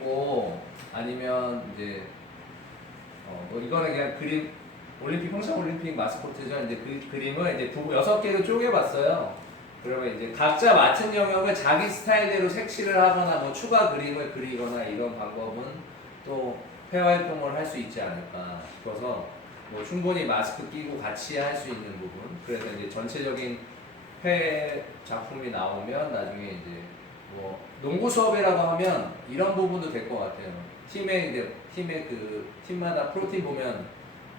있고 아니면 이제 뭐 이거는 그냥 그림 올림픽 평창 올림픽 마스코트죠. 이제 그 그림을 이제 6개로 쪼개봤어요. 그러면 이제 각자 맡은 영역을 자기 스타일대로 색칠을 하거나 뭐 추가 그림을 그리거나 이런 방법은 또 회화 활동을 할 수 있지 않을까 싶어서 뭐 충분히 마스크 끼고 같이 할 수 있는 부분. 그래서 이제 전체적인 회 작품이 나오면 나중에 이제 뭐 농구 수업이라고 하면 이런 부분도 될 것 같아요. 팀의 그 팀마다 프로팀 보면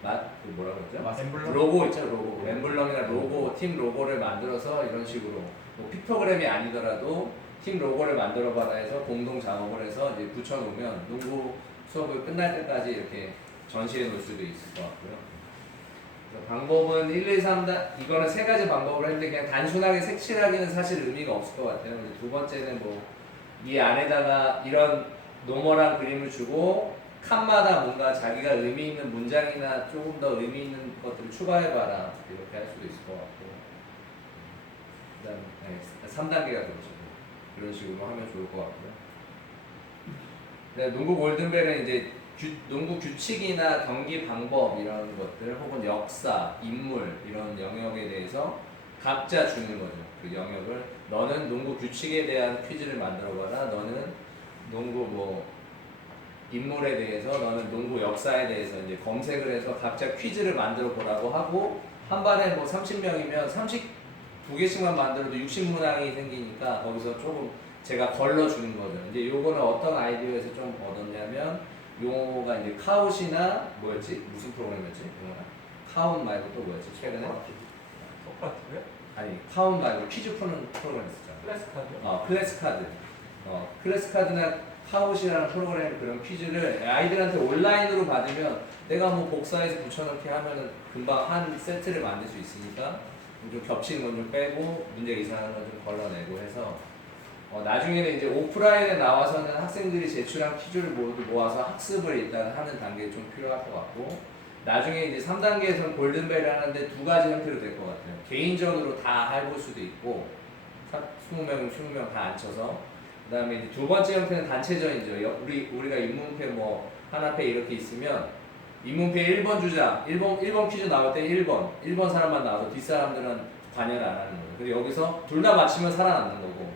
그 뭐라 그러죠? 엠블럼? 로고 있죠, 로고. 엠블럼이나 로고, 팀 로고를 만들어서 이런 식으로 뭐 픽토그램이 아니더라도 팀 로고를 만들어봐라 해서 공동 작업을 해서 이제 붙여놓으면 농구 수업을 끝날 때까지 이렇게 전시해 놓을 수도 있을 것 같고요. 그래서 방법은 1, 2, 3, 이거는 3가지 방법을 했는데 그냥 단순하게 색칠하기는 사실 의미가 없을 것 같아요. 두 번째는 뭐 이 안에다가 이런 노멀한 그림을 주고 칸마다 뭔가 자기가 의미 있는 문장이나 조금 더 의미 있는 것들을 추가해봐라 이렇게 할 수도 있을 것 같고 그다음 3단계가 그렇죠. 그런 식으로 하면 좋을 것 같고요. 농구 골든벨은 이제 농구 규칙이나 경기 방법 이런 것들 혹은 역사, 인물 이런 영역에 대해서 각자 주는 거죠. 그 영역을 너는 농구 규칙에 대한 퀴즈를 만들어봐라. 너는 농구 뭐 인물에 대해서 너는 농구 역사에 대해서 이제 검색을 해서 각자 퀴즈를 만들어 보라고 하고 한 반에 뭐 30명이면 32개씩만 만들어도 60문항이 생기니까 거기서 조금 제가 걸러주는 거죠. 이제 요거는 어떤 아이디어에서 좀 얻었냐면 용어가 이제 카웃이나 뭐였지? 무슨 프로그램이었지? 카웃 말고 또 뭐였지? 최근에? 소크라테스요? 아니 카웃 말고 퀴즈 푸는 프로그램 있었잖아. 클래스카드요? 클래스카드. 클래스카드나 카웃이라는 프로그램 그런 퀴즈를 아이들한테 온라인으로 받으면 내가 뭐 복사해서 붙여넣기 하면은 금방 한 세트를 만들 수 있으니까 좀 겹치는 건 좀 빼고 문제 이상한 건 좀 걸러내고 해서 나중에는 이제 오프라인에 나와서는 학생들이 제출한 퀴즈를 모두 모아서 학습을 일단 하는 단계가 좀 필요할 것 같고 나중에 이제 3단계에서는 골든벨을 하는데 2가지 형태로 될 것 같아요. 개인전으로 다 해볼 수도 있고 20명 다 앉혀서 그 다음에 이제 2번째 형태는 단체전이죠. 우리가 인문패 뭐 하나패 이렇게 있으면 인문패 1번 주자 1번 퀴즈 나올 때 1번 사람만 나와도 뒷사람들은 관여를 안 하는 거예요. 그리고 여기서 둘 다 맞히면 살아남는 거고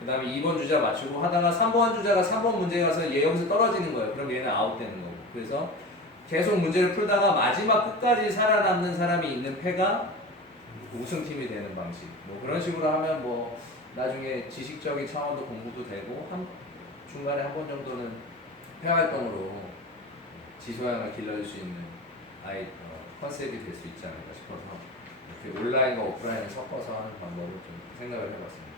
그 다음에 2번 주자 맞추고 하다가 3번 주자가 3번 문제에 가서 얘 여기서 떨어지는 거예요. 그럼 얘는 아웃되는 거고 그래서 계속 문제를 풀다가 마지막 끝까지 살아남는 사람이 있는 패가 우승팀이 되는 방식 뭐 그런 식으로 하면 뭐 나중에 지식적인 차원도 공부도 되고 중간에 한 번 정도는 회화활동으로 지소양을 길러줄 수 있는 컨셉이 될 수 있지 않을까 싶어서 이렇게 온라인과 오프라인을 섞어서 하는 방법을 좀 생각을 해봤습니다.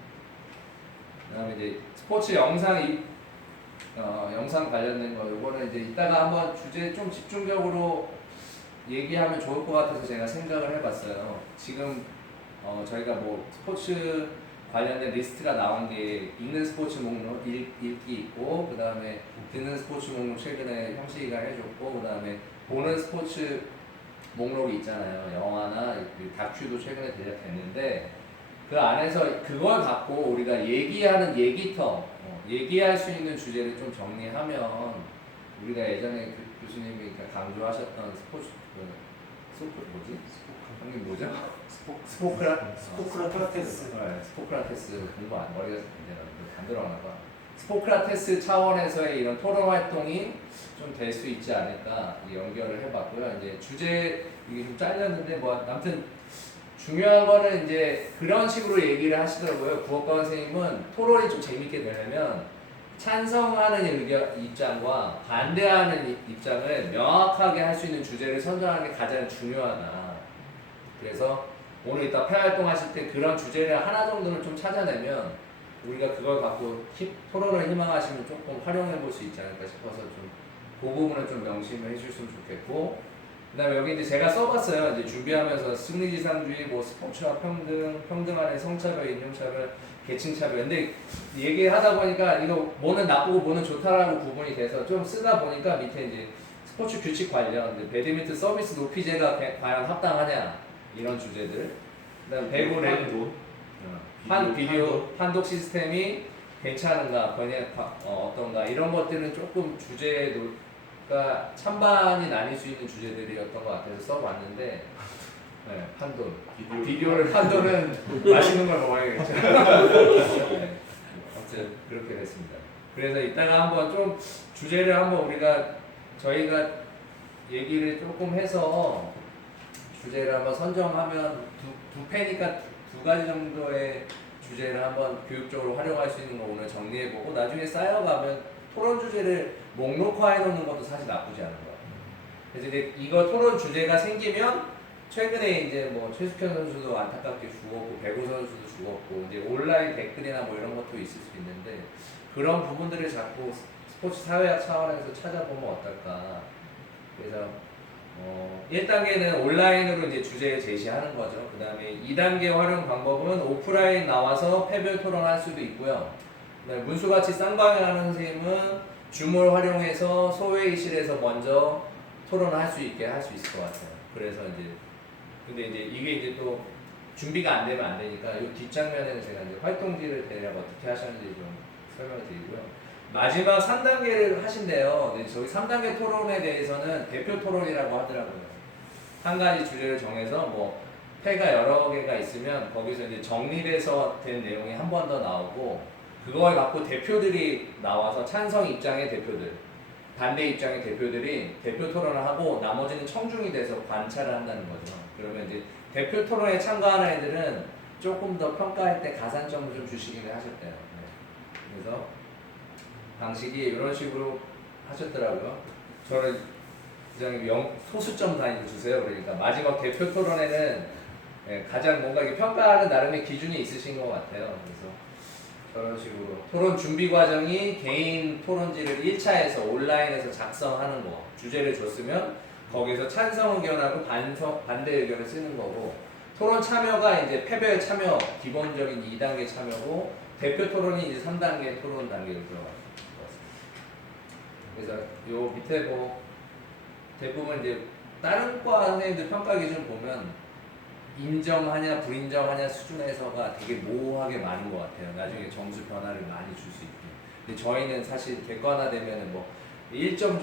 그 다음에 이제 스포츠 영상 관련된 거 이거는 이제 이따가 한번 주제 좀 집중적으로 얘기하면 좋을 것 같아서 제가 생각을 해봤어요. 지금 저희가 뭐 스포츠 관련된 리스트가 나온 게 읽는 스포츠 목록 읽기 있고 그 다음에 듣는 스포츠 목록 최근에 형식이가 해줬고 그 다음에 보는 스포츠 목록이 있잖아요. 영화나 다큐도 최근에 제작됐는데 그 안에서 그걸 갖고 우리가 얘기하는 얘기터 얘기할 수 있는 주제를 좀 정리하면 우리가 예전에 교수님이 강조하셨던 스포츠 형님 뭐죠? 스포크라테스. 스포크라테스 공부 안 머리가 이제 안 들어가나 봐. 스포크라테스 차원에서의 이런 토론 활동이 좀 될 수 있지 않을까 연결을 해봤고요. 이제 주제 이게 좀 잘렸는데 뭐 아무튼 중요한 거는 이제 그런 식으로 얘기를 하시더라고요. 국어과 선생님은 토론이 좀 재밌게 되려면 찬성하는 입장과 반대하는 입장을 명확하게 할 수 있는 주제를 선정하는 게 가장 중요하다. 그래서 오늘 이따 폐활동 하실 때 그런 주제를 하나 정도는 좀 찾아내면 우리가 그걸 갖고 토론을 희망하시면 조금 활용해 볼 수 있지 않을까 싶어서 좀 그 부분을 좀 명심을 해주셨으면 좋겠고 그 다음에 여기 이제 제가 써봤어요. 이제 준비하면서 승리지상주의, 뭐 스포츠와 평등 안에 성차별, 인종차별, 계층차별. 근데 얘기하다 보니까 이거 뭐는 나쁘고 뭐는 좋다라고 구분이 돼서 좀 쓰다 보니까 밑에 이제 스포츠 규칙 관련, 배드민턴 서비스 높이제가 과연 합당하냐 이런 주제들. 그다음 배구 한 비디오 판독 시스템이 괜찮은가, 어떤가 이런 것들은 조금 주제가 찬반이 나뉠 수 있는 주제들이었던 것 같아서 써봤는데 네, 판돈 비디오를 판돈은 맛있는 걸 먹어야겠죠. 네, 아무튼 그렇게 됐습니다. 그래서 이따가 한번 좀 주제를 한번 저희가 얘기를 조금 해서 주제를 한번 선정하면 두 패니까 두 가지 정도의 주제를 한번 교육적으로 활용할 수 있는 거 오늘 정리해보고 나중에 쌓여가면 토론 주제를 목록화해 놓는 것도 사실 나쁘지 않은 것 같아요. 그래서 이제 이거 토론 주제가 생기면 최근에 이제 뭐 최숙현 선수도 안타깝게 죽었고 배구 선수도 죽었고 이제 온라인 댓글이나 뭐 이런 것도 있을 수 있는데 그런 부분들을 자꾸 스포츠 사회학 차원에서 찾아보면 어떨까. 그래서 1단계는 온라인으로 이제 주제를 제시하는 거죠. 그 다음에 2단계 활용 방법은 오프라인 나와서 패별 토론할 수도 있고요. 그다음에 문수같이 쌍방향하는 선생님은 줌을 활용해서 소회의실에서 먼저 토론을 할 수 있게 할 수 있을 것 같아요. 그래서 근데 이게 이제 또 준비가 안 되면 안 되니까 이 뒷장면에는 제가 이제 활동지를 대략 어떻게 하셨는지 좀 설명을 드리고요. 마지막 3단계를 하신대요. 근데 저희 3단계 토론에 대해서는 대표 토론이라고 하더라고요. 한 가지 주제를 정해서 뭐 패가 여러 개가 있으면 거기서 이제 정리돼서 된 내용이 한 번 더 나오고 그걸 갖고 대표들이 나와서 찬성 입장의 대표들, 반대 입장의 대표들이 대표 토론을 하고 나머지는 청중이 돼서 관찰을 한다는 거죠. 그러면 이제 대표 토론에 참가하는 애들은 조금 더 평가할 때 가산점을 좀 주시기는 하셨대요. 네. 그래서 방식이 이런 식으로 하셨더라고요. 저는 그냥 소수점 단위로 주세요. 그러니까 마지막 대표 토론에는 가장 뭔가 평가하는 나름의 기준이 있으신 것 같아요. 그래서 저런 식으로 토론 준비 과정이 개인 토론지를 1차에서 온라인에서 작성하는 거, 주제를 줬으면 거기서 찬성 의견하고 반대 의견을 쓰는 거고, 토론 참여가 이제 패별 참여 기본적인 2단계 참여고, 대표 토론이 이제 3단계 토론 단계로 들어가요. 그래서 요 밑에 뭐 대부분 이제 다른 과 선생님들 평가 기준 보면 인정하냐 불인정하냐 수준에서가 되게 모호하게 많은 것 같아요. 나중에 점수 변화를 많이 줄 수 있게. 근데 저희는 사실 객관화되면은 뭐 1점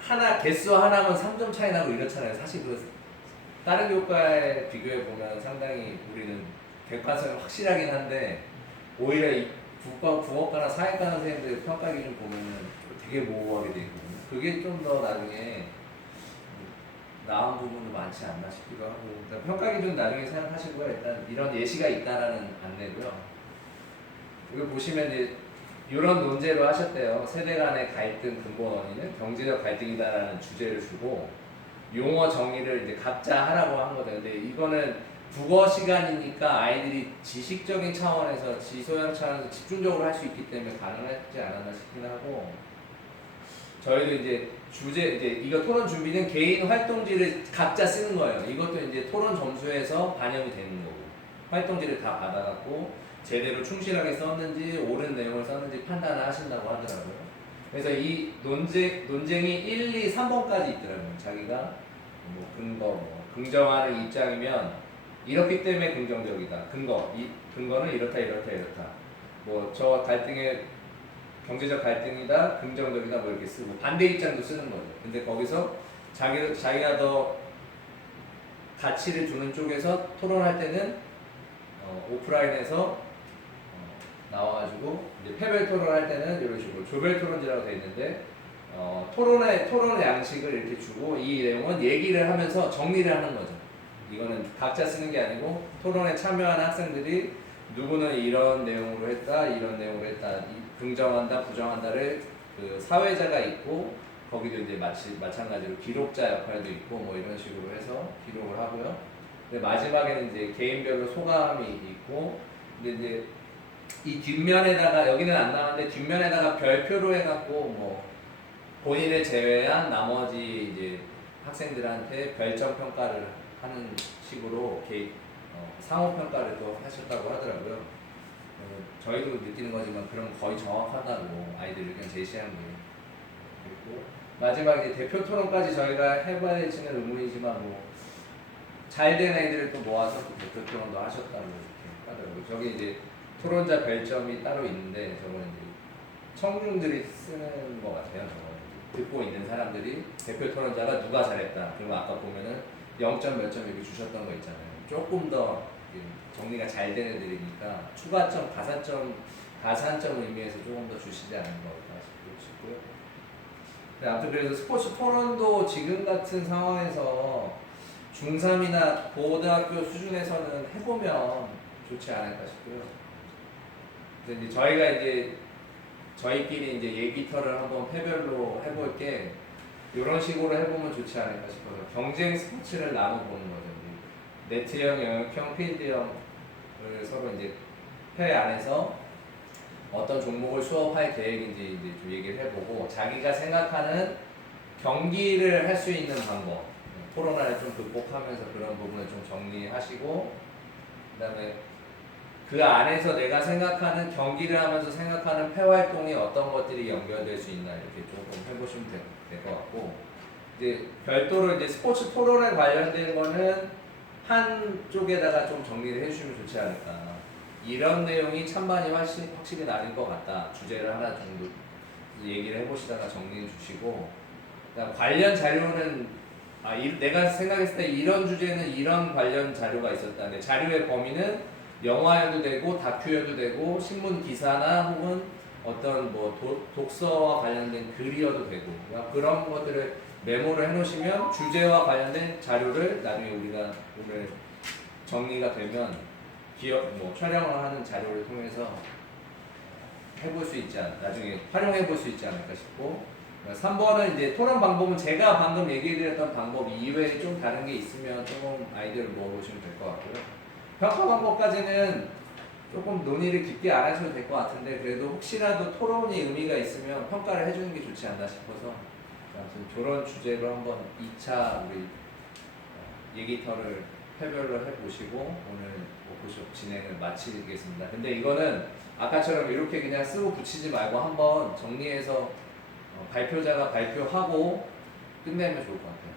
하나 개수 하나면 3점 차이 나고 이렇잖아요. 사실 다른 교과에 비교해 보면 상당히 우리는 객관성이 확실하긴 한데 오히려 이 국어과나 사회과 선생님들 평가 기준 보면은 되게 모호하게 돼 있거든요. 그게 좀 더 나중에 나은 부분도 많지 않나 싶기도 하고, 그러니까 평가 기준 나중에 생각하시고요. 일단 이런 예시가 있다라는 안내고요. 여기 보시면 이제 이런 논제로 하셨대요. 세대 간의 갈등 근본 원인은 경제적 갈등이다라는 주제를 주고 용어 정리를 이제 각자 하라고 한 거예요. 근데 이거는 국어 시간이니까 아이들이 지식적인 차원에서 지소양 차원에서 집중적으로 할 수 있기 때문에 가능하지 않았나 싶긴 하고, 저희도 이제 이거 토론 준비는 개인 활동지를 각자 쓰는 거예요. 이것도 이제 토론 점수에서 반영이 되는 거고, 활동지를 다 받아갖고 제대로 충실하게 썼는지 옳은 내용을 썼는지 판단을 하신다고 하더라고요. 그래서 이 논쟁이 1, 2, 3번까지 있더라고요. 자기가 뭐 긍정하는 입장이면 이렇기 때문에 긍정적이다. 근거는 이렇다. 뭐 저 갈등의 경제적 갈등이다, 긍정적이다 뭐 이렇게 쓰고 반대 입장도 쓰는 거죠. 근데 거기서 자기가 더 가치를 두는 쪽에서 토론할 때는 오프라인에서 나와가지고 이제 패별 토론할 때는 이런 식으로 조별 토론지라고 되어 있는데 토론의 양식을 이렇게 주고 이 내용은 얘기를 하면서 정리를 하는 거죠. 이거는 각자 쓰는 게 아니고 토론에 참여하는 학생들이 누구는 이런 내용으로 했다, 이런 내용으로 했다, 긍정한다, 부정한다를 그 사회자가 있고 거기도 이제 마찬가지로 기록자 역할도 있고 뭐 이런 식으로 해서 기록을 하고요. 근데 마지막에는 이제 개인별로 소감이 있고, 근데 이제 이 뒷면에다가 여기는 안 나왔는데 뒷면에다가 별표로 해갖고 뭐 본인을 제외한 나머지 이제 학생들한테 별점 평가를 하는 식으로 상호 평가를 또 하셨다고 하더라고요. 저희도 느끼는 거지만 그런 거 거의 정확하다고 아이들 의견 제시하는 게. 그리고 마지막에 대표 토론까지 저희가 해봐야 될지는 의문이지만 뭐 잘 된 애들을 또 모아서 또 대표 토론도 하셨다고 이렇게 하더라고요. 저기 이제 토론자 별점이 따로 있는데 저거는 이제 청중들이 쓰는 것 같아요. 저거는 듣고 있는 사람들이 대표 토론자가 누가 잘했다. 그러면 아까 보면은 0점 몇 점 이렇게 주셨던 거 있잖아요. 조금 더 정리가 잘 된 애들이니까 추가점, 가산점 의미에서 조금 더 주시지 않은 걸까 싶고요. 네, 아무튼 그래서 스포츠 토론도 지금 같은 상황에서 중3이나 고등학교 수준에서는 해보면 좋지 않을까 싶고요. 그래서 이제 저희가 이제 저희끼리 이제 얘기터를 한번 패별로 해볼 게 이런 식으로 해보면 좋지 않을까 싶어서 경쟁 스포츠를 나눠보는 거죠. 네트형, 영역형, 필드형을 서로 이제 회 안에서 어떤 종목을 수업할 계획인지 이제 좀 얘기를 해보고 자기가 생각하는 경기를 할 수 있는 방법, 코로나를 좀 극복하면서 그런 부분을 좀 정리하시고 그다음에 그 안에서 내가 생각하는 경기를 하면서 생각하는 폐 활동이 어떤 것들이 연결될 수 있나 이렇게 조금 해보시면 될 것 같고 이제 별도로 이제 스포츠 토론에 관련된 거는 한쪽에다가 좀 정리를 해주시면 좋지 않을까. 이런 내용이 찬반이 확실히 나뉠 것 같다. 주제를 하나 정도 얘기를 해보시다가 정리해 주시고 관련 자료는 내가 생각했을 때 이런 주제는 이런 관련 자료가 있었다. 근데 자료의 범위는 영화여도 되고 다큐여도 되고 신문 기사나 혹은 어떤 뭐 독서와 관련된 글이어도 되고 그런 것들을 메모를 해놓으시면 주제와 관련된 자료를 나중에 우리가 오늘 정리가 되면 촬영을 하는 자료를 통해서 해볼 수 있지 않을까, 나중에 활용해 볼 수 있지 않을까 싶고 3번은 이제 토론 방법은 제가 방금 얘기해드렸던 방법 이외에 좀 다른 게 있으면 조금 아이디어를 모아보시면 될 것 같고요. 평가 방법까지는 조금 논의를 깊게 안 하셔도 될 것 같은데 그래도 혹시라도 토론이 의미가 있으면 평가를 해주는 게 좋지 않나 싶어서 아무튼 저런 주제로 한번 2차 우리 얘기터를 패별로 해보시고 오늘 워크숍 진행을 마치겠습니다. 근데 이거는 아까처럼 이렇게 그냥 쓰고 붙이지 말고 한번 정리해서 발표자가 발표하고 끝내면 좋을 것 같아요.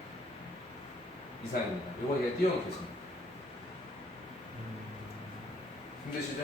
이상입니다. 이거 이게 띄워놓겠습니다. 힘드시죠?